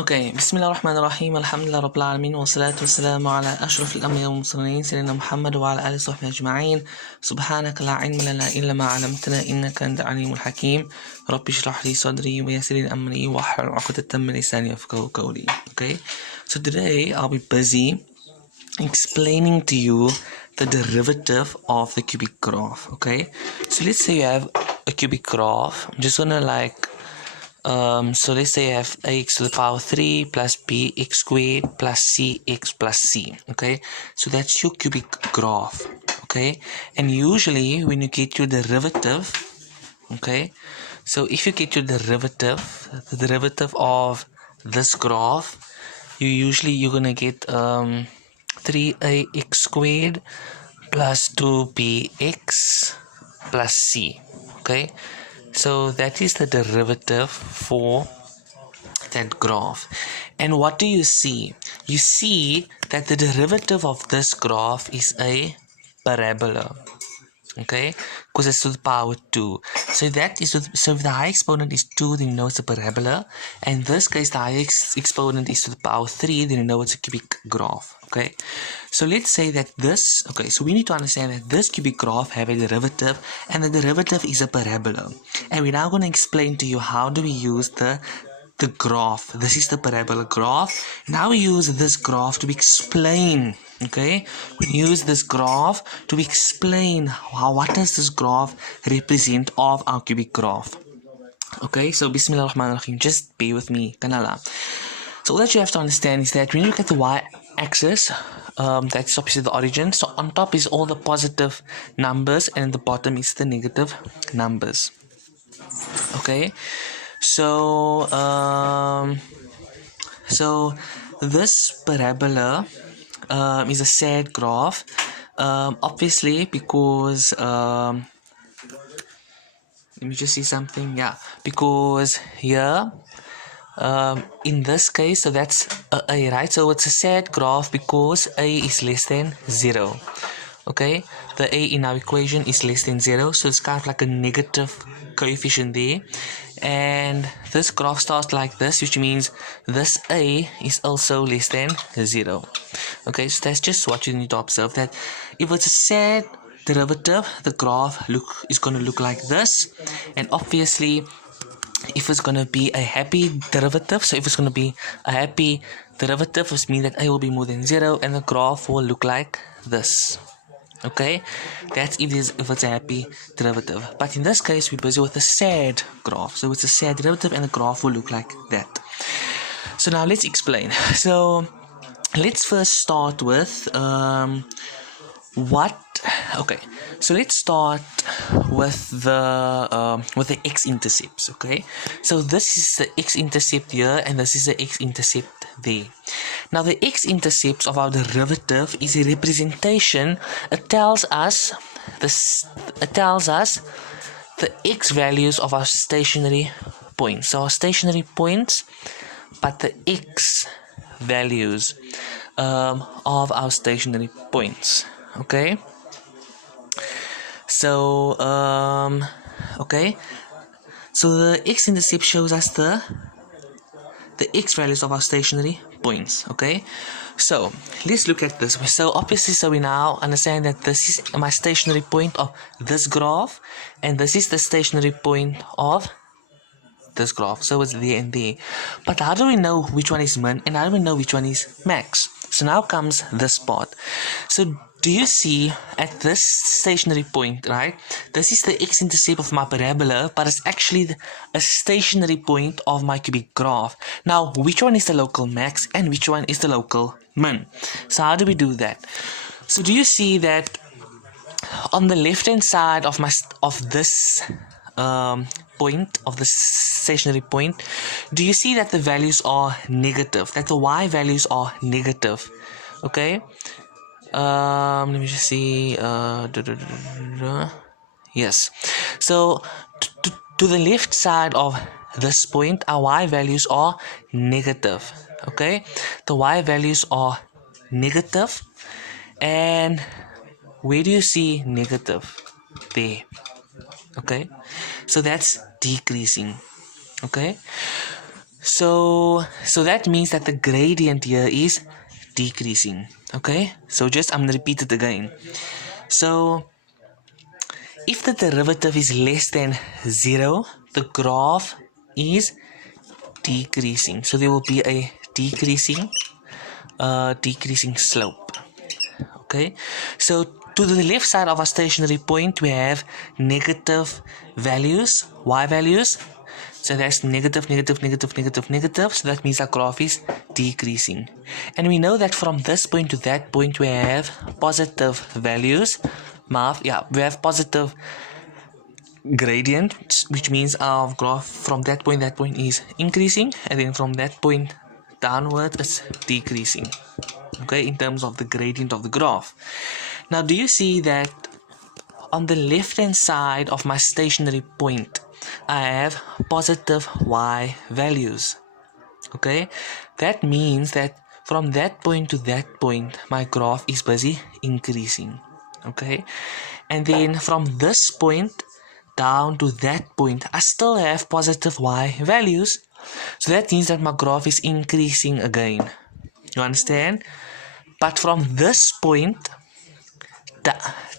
Okay, Bismillahirrahmanirrahim, Alhamdulillah Rabbil Alameen, wa salatu wa salamu ala ashraf al-anbiya wal mursalin, Sayyidina Muhammad wa ala alihi wa sahbihi ajma'in. Subhanaka la ilma lana illa ma 'allamtana innaka anta alimul hakim. Rabbi shrah li sadri wa yassir li amri wa hlul 'uqdatan min lisani yafqahu qawli. Okay, so today I'll be busy explaining to you the derivative of the cubic graph. Okay, so let's say you have a cubic graph. I'm just gonna so let's say you have ax to the power 3 plus bx squared plus cx plus c. Okay, so that's your cubic graph. Okay, and usually when you get your derivative, okay, so if you get your derivative, the derivative of this graph, you're gonna get 3ax squared plus 2bx plus c. Okay, so that is the derivative for that graph. And what do you see? You see that the derivative of this graph is a parabola. Okay, because it's to the power 2. So that is so if the high exponent is 2, then you know it's a parabola. And in this case, the high exponent is to the power 3, then you know it's a cubic graph. Okay, so let's say that this, okay, so we need to understand that this cubic graph have a derivative, and the derivative is a parabola. And we're now going to explain to you how do we use the graph. This is the parabola graph. Now we use this graph to explain. Okay, we use this graph to explain what does this graph represent of our cubic graph. Okay, so Bismillahirrahmanirrahim, just bear with me, kanala. So all that you have to understand is that when you look at the y-axis, that's obviously the origin. So on top is all the positive numbers, and at the bottom is the negative numbers. Okay, so this parabola is a sad graph, obviously because let me just see something. Yeah, because here in this case, so that's a, right? So it's a sad graph because a is less than 0. Okay, the a in our equation is less than 0, so it's kind of like a negative coefficient there. And this graph starts like this, which means this a is also less than 0. Okay, so that's just what you need to observe, that if it's a sad derivative, the graph is going to look like this. And obviously if it's going to be a happy derivative, so if it's going to be a happy derivative, it means that a will be more than 0 and the graph will look like this. Okay, that's if it's a happy derivative. But in this case, we're busy with a sad graph. So it's a sad derivative and the graph will look like that. So now let's explain. So let's first start with okay, so let's start with the x-intercepts. Okay, so this is the x-intercept here and this is the x-intercept there. Now the x-intercepts of our derivative is a representation. It tells us the x values of our stationary points. So our stationary points, but the x values of our stationary points. Okay, so okay, so the x-intercept shows us the x values of our stationary points. Okay, so let's look at this. So obviously, so we now understand that this is my stationary point of this graph, and this is the stationary point of this graph. So it's there and there. But how do we know which one is min and how do we know which one is max? So now comes this part. So do you see at this stationary point, right? This is the x-intercept of my parabola, but it's actually a stationary point of my cubic graph. Now, which one is the local max and which one is the local min? So how do we do that? So do you see that on the left-hand side of this point, of the stationary point, do you see that the values are negative, that the y values are negative? Okay, let me just see. Yes, so to the left side of this point, our y values are negative. Okay, the y values are negative. And where do you see negative? There. Okay, so that's decreasing. Okay, So that means that the gradient here is decreasing. Okay, so I'm gonna repeat it again. So if the derivative is less than 0, the graph is decreasing. So there will be a decreasing slope. Okay, so to the left side of our stationary point, we have negative values, y values. So that's negative, negative, negative, negative, negative. So that means our graph is decreasing. And we know that from this point to that point, we have positive values. We have positive gradient, which means our graph from that point is increasing, and then from that point downward it's decreasing. Okay, in terms of the gradient of the graph. Now, do you see that on the left hand side of my stationary point, I have positive y values? Okay, that means that from that point to that point, my graph is busy increasing. Okay, and then from this point down to that point, I still have positive y values. So that means that my graph is increasing again. You understand? But from this point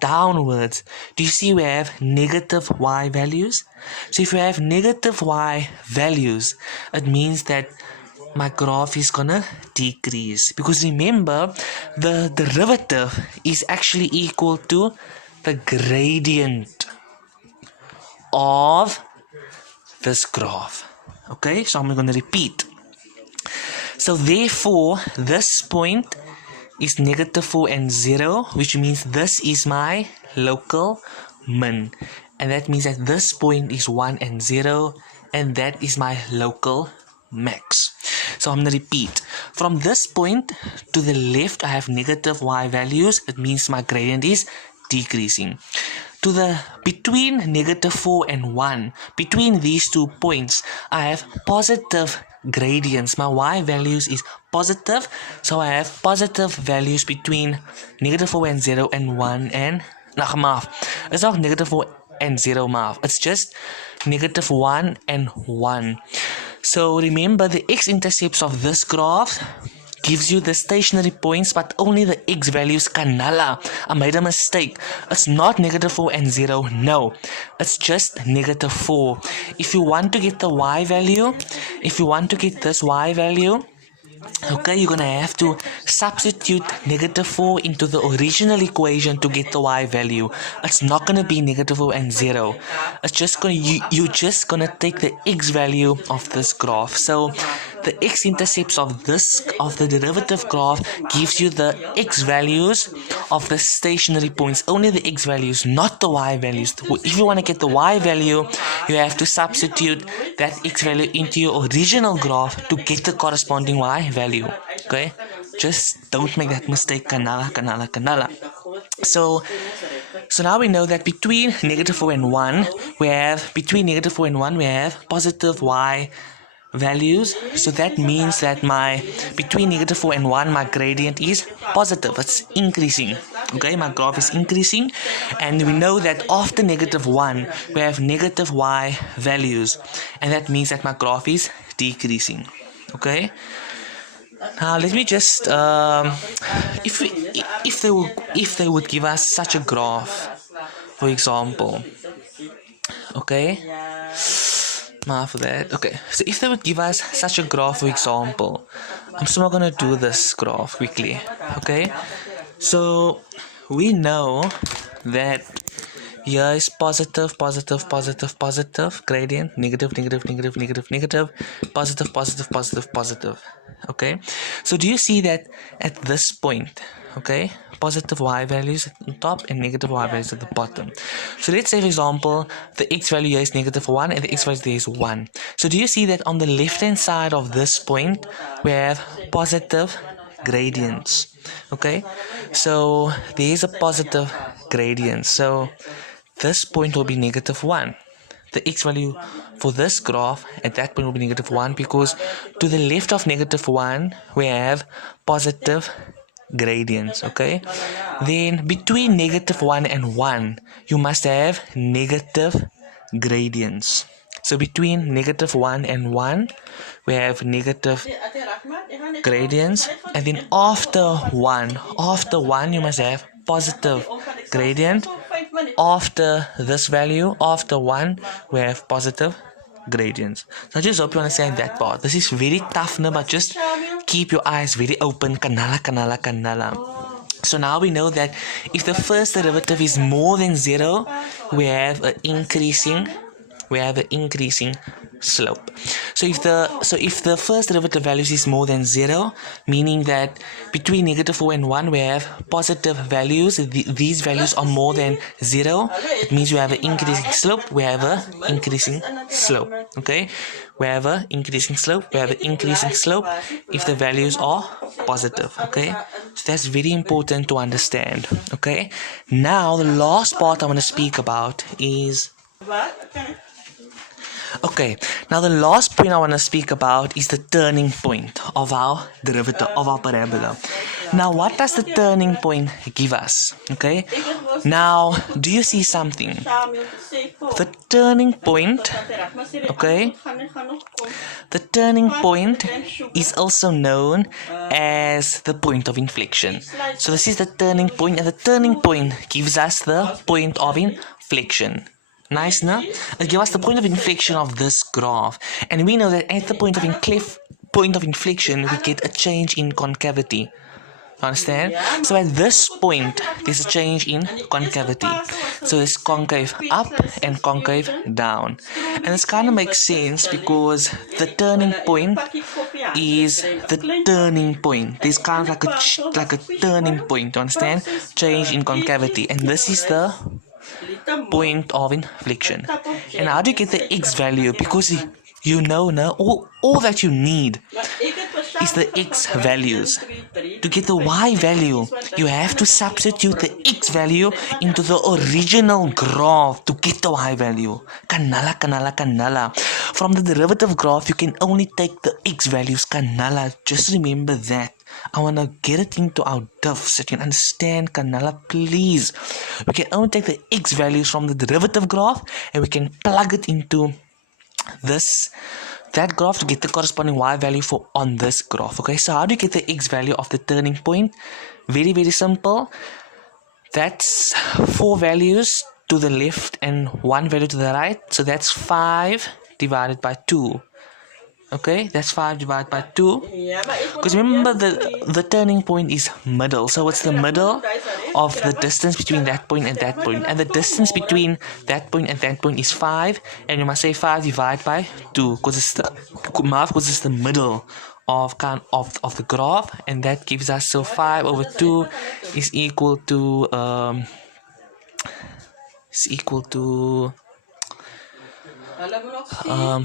downwards, do you see we have negative y values? So if we have negative y values, it means that my graph is gonna decrease. Because remember, the derivative is actually equal to the gradient of this graph. Okay, so I'm going to repeat. So therefore, this point is negative 4 and 0, which means this is my local min. And that means that this point is 1 and 0, and that is my local max. So I'm going to repeat. From this point to the left, I have negative y values. It means my gradient is decreasing. To the between negative 4 and 1, between these 2 points, I have positive gradients. My y values is positive, so I have positive values between negative 4 and 0 and 1 and it's not negative 4 and 0 it's just negative 1 and 1. So remember, the x-intercepts of this graph gives you the stationary points, but only the x values. Kanala, I made a mistake. It's not negative 4 and 0. No, it's just negative 4. If you want to get the y value, if you want to get this y value, okay, you're gonna have to substitute negative 4 into the original equation to get the y value. It's not gonna be negative 4 and 0. It's just gonna you're just gonna take the x value of this graph. So the x-intercepts of the derivative graph gives you the x values of the stationary points. Only the x values, not the y values. If you want to get the y value, you have to substitute that x value into your original graph to get the corresponding y value. Okay, just don't make that mistake. Kanala. So now we know that between negative 4 and 1, we have positive y values. So that means that between negative 4 and 1, my gradient is positive. It's increasing. Okay, my graph is increasing, and we know that after negative 1, we have negative y values, and that means that my graph is decreasing. Okay. Now let me just if they would give us such a graph, for example, okay, for that. Okay, so if they would give us such a graph, for example, I'm still not gonna do this graph quickly. Okay, so we know that here is positive gradient, negative, positive. Okay, so do you see that at this point, okay, positive y values at the top and negative y values at the bottom? So let's say, for example, the x value here is negative 1 and the x value there is 1. So do you see that on the left hand side of this point, we have positive gradients? Okay, so there is a positive gradient. So this point will be negative 1. The x value for this graph at that point will be negative 1, because to the left of negative 1 we have positive gradients. Okay, then between negative 1 and 1 you must have negative gradients. So between negative 1 and 1, we have negative gradients, and then after 1 you must have positive gradient. After this value, after 1, we have positive gradients. So I just hope you understand that part. This is very tough, no, but just keep your eyes very open. Kanala. So now we know that if the first derivative is more than 0, we have an increasing slope. So if the first derivative values is more than 0, meaning that between negative 4 and 1 we have positive values, these values are more than 0, it means we have an increasing slope. Okay, we have an increasing slope if the values are positive. Okay, so that's very important to understand. Okay, now the last part I want to speak about is the last point I want to speak about is the turning point of our derivative, of our parabola. Now, what does the turning point give us? Okay, now, do you see something? The turning point, the turning point is also known as the point of inflection. So this is the turning point, and the turning point gives us the point of inflection. Nice, no? It gives us the point of inflection of this graph, and we know that at the point of inflection we get a change in concavity. Understand? So at this point there's a change in concavity. So it's concave up and concave down, and this kind of makes sense because the turning point is the turning point. There's kind of like a turning point. Understand? Change in concavity, and this is the point of inflection. And how do you get the x value? Because you know now all that you need is the x values. To get the y value, you have to substitute the x value into the original graph to get the y value. Kanala. From the derivative graph, you can only take the x values. Kanala. Just remember that. I want to get it into our diff so you can understand. Kanala, please. We can only take the x values from the derivative graph and we can plug it into that graph to get the corresponding y value for on this graph. Okay, so how do you get the x value of the turning point? Very, very simple. That's 4 values to the left and 1 value to the right. So that's 5 divided by 2. Okay, that's 5 divided by 2. Because remember the turning point is middle. So it's the middle of the distance between that point and that point. And the distance between that point and that point is 5. And you must say 5 divided by 2. Because it's the middle of the graph. And that gives us, so 5 over 2 is equal to 5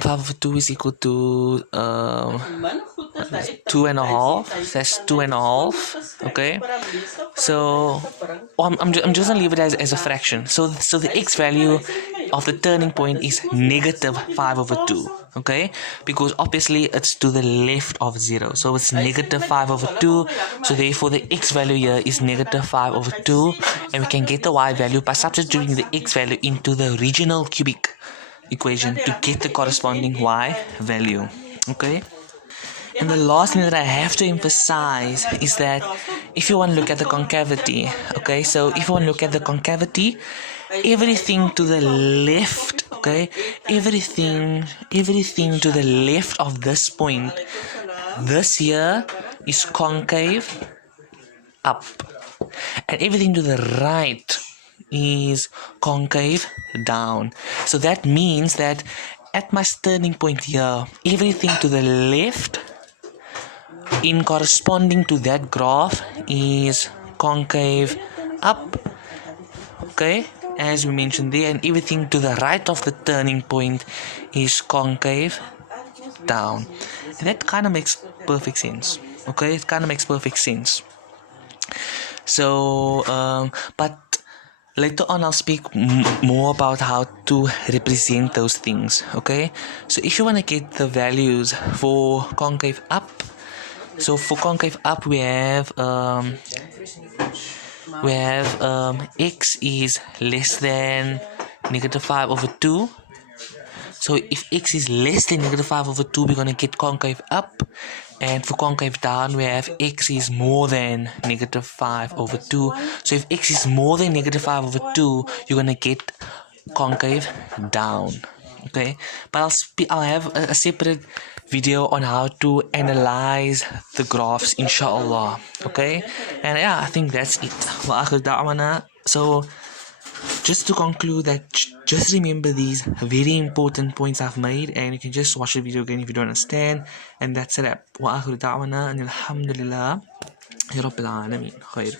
over 2 is equal to 2.5. That's 2.5. Okay, so I'm just gonna leave it as a fraction. So the x value of the turning point is negative 5 over 2. Okay, because obviously it's to the left of 0, so it's negative 5 over 2. So therefore the x value here is negative 5 over 2, and we can get the y value by substituting the x value into the original cubic equation to get the corresponding y value. Okay, and the last thing that I have to emphasize is that if you want to look at the concavity, okay, so if you want to look at the concavity, everything to the left, okay, everything to the left of this point, this here is concave up, and everything to the right is concave down. So that means that at my turning point here, everything to the left in corresponding to that graph is concave up, okay, as we mentioned there, and everything to the right of the turning point is concave down. And that kind of makes perfect sense. Okay, it kind of makes perfect sense. So but later on I'll speak more about how to represent those things. Okay, so if you want to get the values for concave up, so for concave up we have x is less than negative 5 over 2. So if x is less than negative 5 over 2, we're going to get concave up. And for concave down, we have x is more than negative 5 over 2. So if x is more than negative 5 over 2, you're going to get concave down. Okay, but I'll have a separate video on how to analyze the graphs, inshallah. Okay, and yeah, I think that's it. So just to conclude that, just remember these very important points I've made, and you can just watch the video again if you don't understand. And that's it. وآخر دعوانا أن الحمد لله رب العالمين. خير.